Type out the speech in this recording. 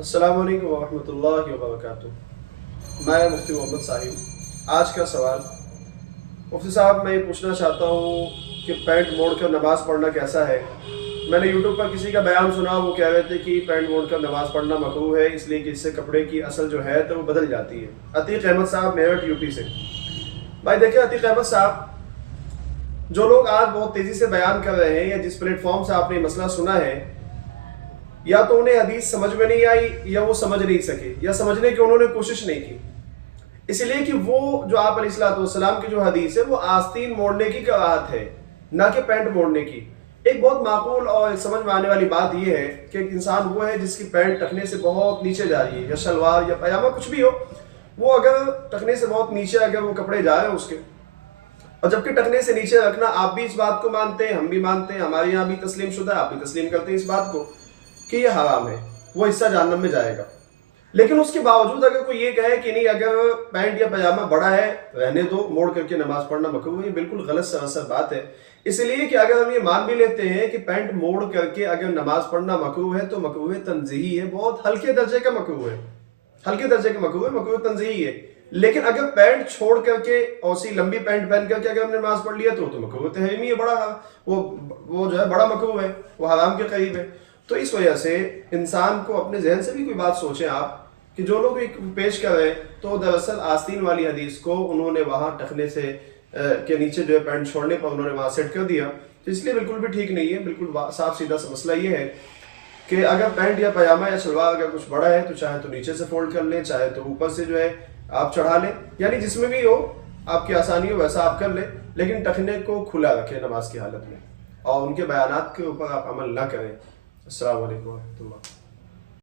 السلام علیکم ورحمۃ اللہ وبرکاتہ۔ میں مفتی محمد صاحب۔ آج کا سوال مفتی صاحب، میں یہ پوچھنا چاہتا ہوں کہ پینٹ موڑ کر نماز پڑھنا کیسا ہے؟ میں نے یوٹیوب پر کسی کا بیان سنا، وہ کہہ رہے تھے کہ پینٹ موڑ کر نماز پڑھنا مکروہ ہے، اس لیے کہ اس سے کپڑے کی اصل جو ہے تو وہ بدل جاتی ہے۔ عتیق احمد صاحب، میرٹھ یو پی سے۔ بھائی دیکھیں عتیق احمد صاحب، جو لوگ آج بہت تیزی سے بیان کر رہے ہیں یا جس پلیٹ فارم سے آپ نے یہ مسئلہ سنا ہے، یا تو انہیں حدیث سمجھ میں نہیں آئی یا وہ سمجھ نہیں سکے یا سمجھنے کی انہوں نے کوشش نہیں کی، اس لیے کہ وہ جو آپ علیہ الصلوۃ والسلام کی جو حدیث ہے وہ آستین موڑنے کی کراہت ہے، نہ کہ پینٹ موڑنے کی۔ ایک بہت معقول اور سمجھ میں آنے والی بات یہ ہے کہ ایک انسان وہ ہے جس کی پینٹ ٹخنے سے بہت نیچے جا رہی ہے، یا شلوار یا پاجامہ کچھ بھی ہو، وہ اگر ٹخنے سے بہت نیچے اگر وہ کپڑے جا رہے ہیں اس کے، اور جبکہ ٹخنے سے نیچے رکھنا آپ بھی اس بات کو مانتے ہیں، ہم بھی مانتے ہیں، ہمارے یہاں بھی تسلیم شدہ ہے، آپ بھی تسلیم کرتے ہیں اس بات کو کہ یہ حرام ہے، وہ حصہ جہنم میں جائے گا۔ لیکن اس کے باوجود اگر کوئی یہ کہے کہ نہیں، اگر پینٹ یا پاجامہ بڑا ہے رہنے دو، موڑ کر کے نماز پڑھنا مکروہ ہے، یہ بالکل غلط سراسر بات ہے۔ اس لیے کہ اگر ہم یہ مان بھی لیتے ہیں کہ پینٹ موڑ کر کے اگر نماز پڑھنا مکروہ ہے تو مکروہ تنزیہی ہے، بہت ہلکے درجے کا مکروہ ہے، ہلکے درجے کا مکروہ تنزیہی ہے۔ لیکن اگر پینٹ چھوڑ کر کے اور سی لمبی پینٹ پہن کر کے اگر ہم نے نماز پڑھ لیا تو مکروہ تحریمی ہے، بڑا وہ جو ہے بڑا مکروہ ہے، وہ حرام کے قریب ہے۔ تو اس وجہ سے انسان کو اپنے ذہن سے بھی کوئی بات سوچیں آپ کہ جو لوگ پیش کر رہے ہیں تو دراصل آستین والی حدیث کو انہوں نے وہاں ٹخنے سے کے نیچے جو ہے پینٹ چھوڑنے پر انہوں نے وہاں سیٹ کر دیا، تو اس لیے بالکل بھی ٹھیک نہیں ہے۔ بالکل صاف سیدھا سا مسئلہ یہ ہے کہ اگر پینٹ یا پاجامہ یا شلوار اگر کچھ بڑا ہے تو چاہے تو نیچے سے فولڈ کر لیں، چاہے تو اوپر سے جو ہے آپ چڑھا لیں، یعنی جس میں بھی ہو آپ کی آسانی ہو ویسا آپ کر لیں، لیکن ٹخنے کو کھلا رکھیں نماز کی حالت میں، اور ان کے بیانات کے اوپر آپ عمل نہ کریں۔ السلام علیکم ورحمۃ اللہ۔